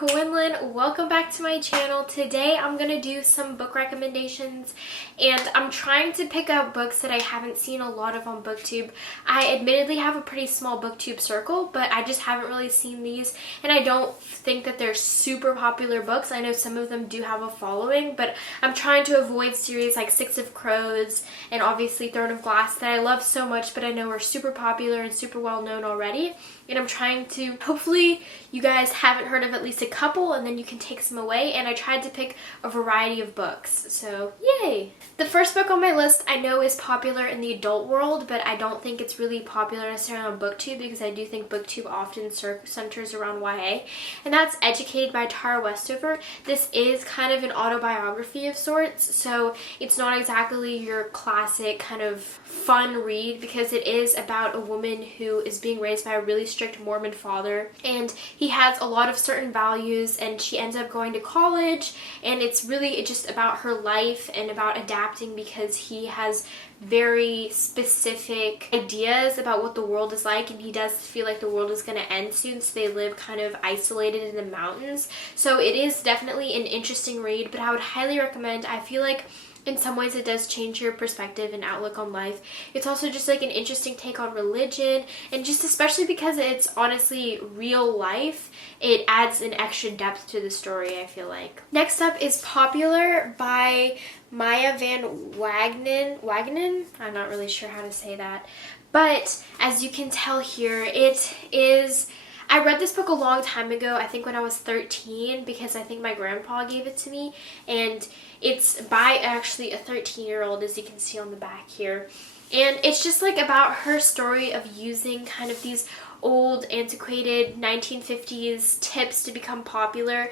Quinlan. Welcome back to my channel. Today I'm going to do some book recommendations, and I'm trying to pick out books that I haven't seen a lot of on BookTube. I admittedly have a pretty small BookTube circle, but I just haven't really seen these, and I don't think that they're super popular books. I know some of them do have a following, but I'm trying to avoid series like Six of Crows and obviously Throne of Glass that I love so much, but I know are super popular and super well known already. And I'm trying to, hopefully you guys haven't heard of at least a couple and then you can take some away, and I tried to pick a variety of books, so yay! The first book on my list I know is popular in the adult world, but I don't think it's really popular necessarily on BookTube because I do think BookTube often centers around YA, and that's Educated by Tara Westover. This is kind of an autobiography of sorts, so it's not exactly your classic kind of fun read because it is about a woman who is being raised by a really strict Mormon father, and he has a lot of certain values, and she ends up going to college, and it's really just about her life and about adapting because he has very specific ideas about what the world is like, and he does feel like the world is going to end soon, so they live kind of isolated in the mountains. So it is definitely an interesting read, but I would highly recommend. I feel like in some ways it does change your perspective and outlook on life. It's also just like an interesting take on religion, and just especially because it's honestly real life, it adds an extra depth to the story, I feel like. Next up is Popular by Maya Van Wagenen. I'm not really sure how to say that, but as you can tell here, it is... I read this book a long time ago, I think when I was 13, because I think my grandpa gave it to me, and it's by actually a 13-year-old, as you can see on the back here. And it's just like about her story of using kind of these old, antiquated 1950s tips to become popular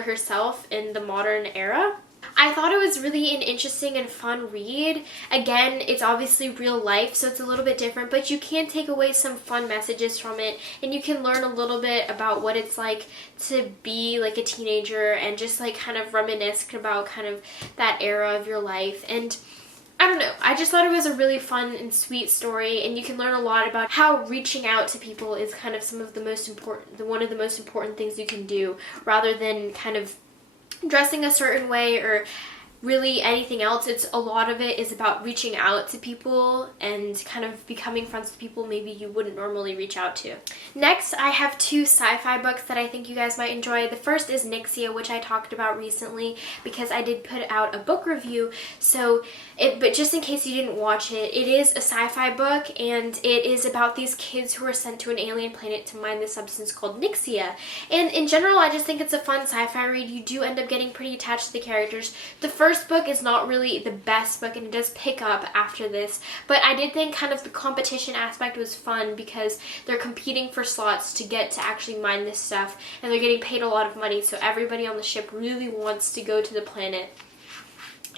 herself in the modern era. I thought it was really an interesting and fun read. Again, it's obviously real life, so it's a little bit different, but you can take away some fun messages from it, and you can learn a little bit about what it's like to be like a teenager and just like kind of reminisce about kind of that era of your life. And I don't know, I just thought it was a really fun and sweet story, and you can learn a lot about how reaching out to people is kind of one of the most important things you can do, rather than kind of dressing a certain way or really anything else. It's a lot of it is about reaching out to people and kind of becoming friends with people maybe you wouldn't normally reach out to. Next, I have two sci-fi books that I think you guys might enjoy. The first is Nyxia, which I talked about recently because I did put out a book review, but just in case you didn't watch it, it is a sci-fi book, and it is about these kids who are sent to an alien planet to mine this substance called Nyxia. And in general, I just think it's a fun sci-fi read. You do end up getting pretty attached to the characters. The first book is not really the best book, and it does pick up after this, but I did think kind of the competition aspect was fun because they're competing for slots to get to actually mine this stuff, and they're getting paid a lot of money, so everybody on the ship really wants to go to the planet.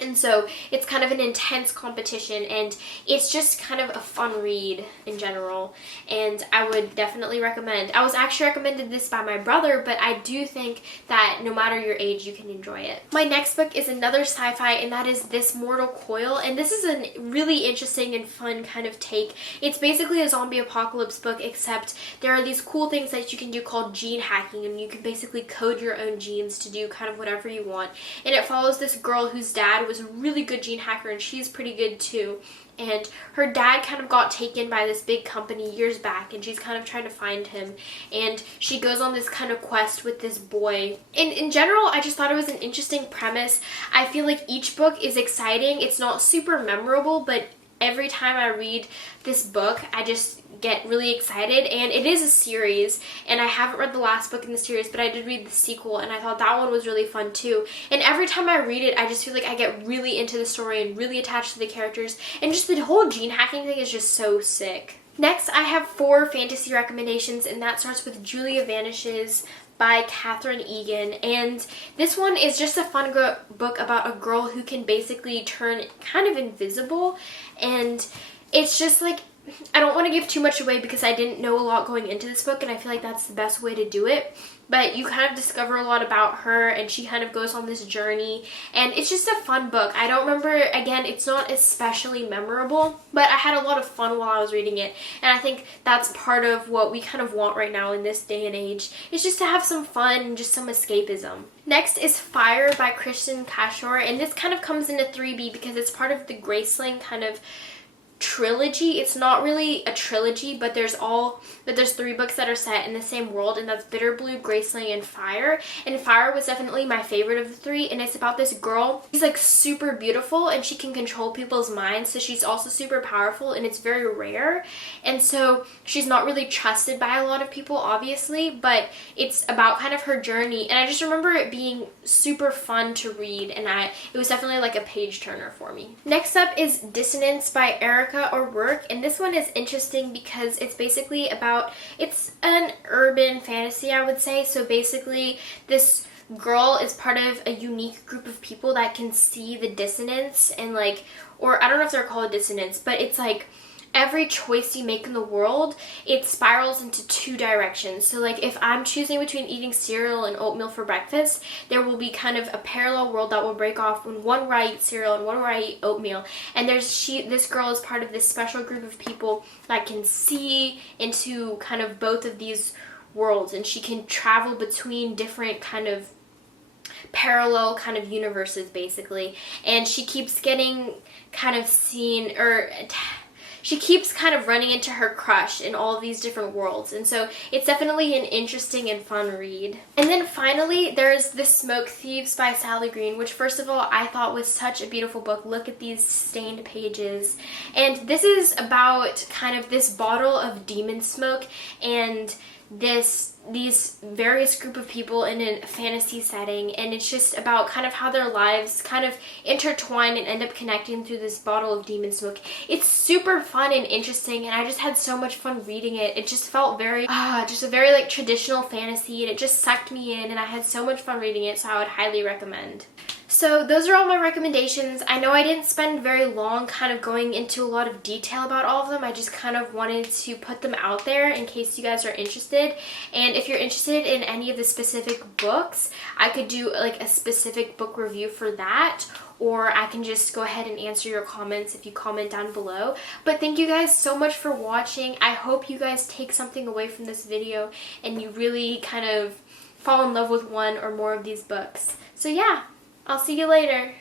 And so it's kind of an intense competition, and it's just kind of a fun read in general, and I would definitely recommend. I was actually recommended this by my brother, but I do think that no matter your age, you can enjoy it. My next book is another sci-fi, and that is This Mortal Coil, and this is a really interesting and fun kind of take. It's basically a zombie apocalypse book, except there are these cool things that you can do called gene hacking, and you can basically code your own genes to do kind of whatever you want. And it follows this girl whose dad was a really good gene hacker, and she's pretty good too, and her dad kind of got taken by this big company years back, and she's kind of trying to find him, and she goes on this kind of quest with this boy. And in general, I just thought it was an interesting premise. I feel like each book is exciting. It's not super memorable, but every time I read this book, I just get really excited, and it is a series, and I haven't read the last book in the series, but I did read the sequel, and I thought that one was really fun too. And every time I read it, I just feel like I get really into the story and really attached to the characters, and just the whole gene hacking thing is just so sick. Next, I have 4 fantasy recommendations, and that starts with Julia Vanishes by Katherine Egan, and this one is just a fun book about a girl who can basically turn kind of invisible, and it's just like I don't want to give too much away because I didn't know a lot going into this book, and I feel like that's the best way to do it. But you kind of discover a lot about her, and she kind of goes on this journey, and it's just a fun book. I don't remember, again, it's not especially memorable, but I had a lot of fun while I was reading it, and I think that's part of what we kind of want right now in this day and age, is just to have some fun and just some escapism. Next is Fire by Kristin Cashore, and this kind of comes into 3B because it's part of the Graceling kind of trilogy. It's not really a trilogy, but there's 3 books that are set in the same world, and that's Bitterblue, Graceling, and Fire. And Fire was definitely my favorite of the 3, and it's about this girl. She's like super beautiful, and she can control people's minds, so she's also super powerful, and it's very rare. And so she's not really trusted by a lot of people, obviously, but it's about kind of her journey, and I just remember it being super fun to read, and it was definitely like a page turner for me. Next up is Dissonance by Erica O'Rourke, and this one is interesting because it's basically about, it's an urban fantasy, I would say. So basically this girl is part of a unique group of people that can see the dissonance, and like, or I don't know if they're called dissonance, but it's like every choice you make in the world, it spirals into 2 directions. So like if I'm choosing between eating cereal and oatmeal for breakfast, there will be kind of a parallel world that will break off when one where I eat cereal and one where I eat oatmeal. And this girl is part of this special group of people that can see into kind of both of these worlds, and she can travel between different kind of parallel kind of universes basically. And she keeps getting kind of seen, or she keeps kind of running into her crush in all of these different worlds, and so it's definitely an interesting and fun read. And then finally, there's The Smoke Thieves by Sally Green, which first of all, I thought was such a beautiful book. Look at these stained pages. And this is about kind of this bottle of demon smoke and these various group of people in a fantasy setting, and it's just about kind of how their lives kind of intertwine and end up connecting through this bottle of demon smoke. It's super fun and interesting, and I just had so much fun reading it. It just felt very just a very like traditional fantasy, and it just sucked me in, and I had so much fun reading it, so I would highly recommend. So those are all my recommendations. I know I didn't spend very long kind of going into a lot of detail about all of them. I just kind of wanted to put them out there in case you guys are interested. And if you're interested in any of the specific books, I could do like a specific book review for that, or I can just go ahead and answer your comments if you comment down below. But thank you guys so much for watching. I hope you guys take something away from this video and you really kind of fall in love with one or more of these books. So yeah, I'll see you later.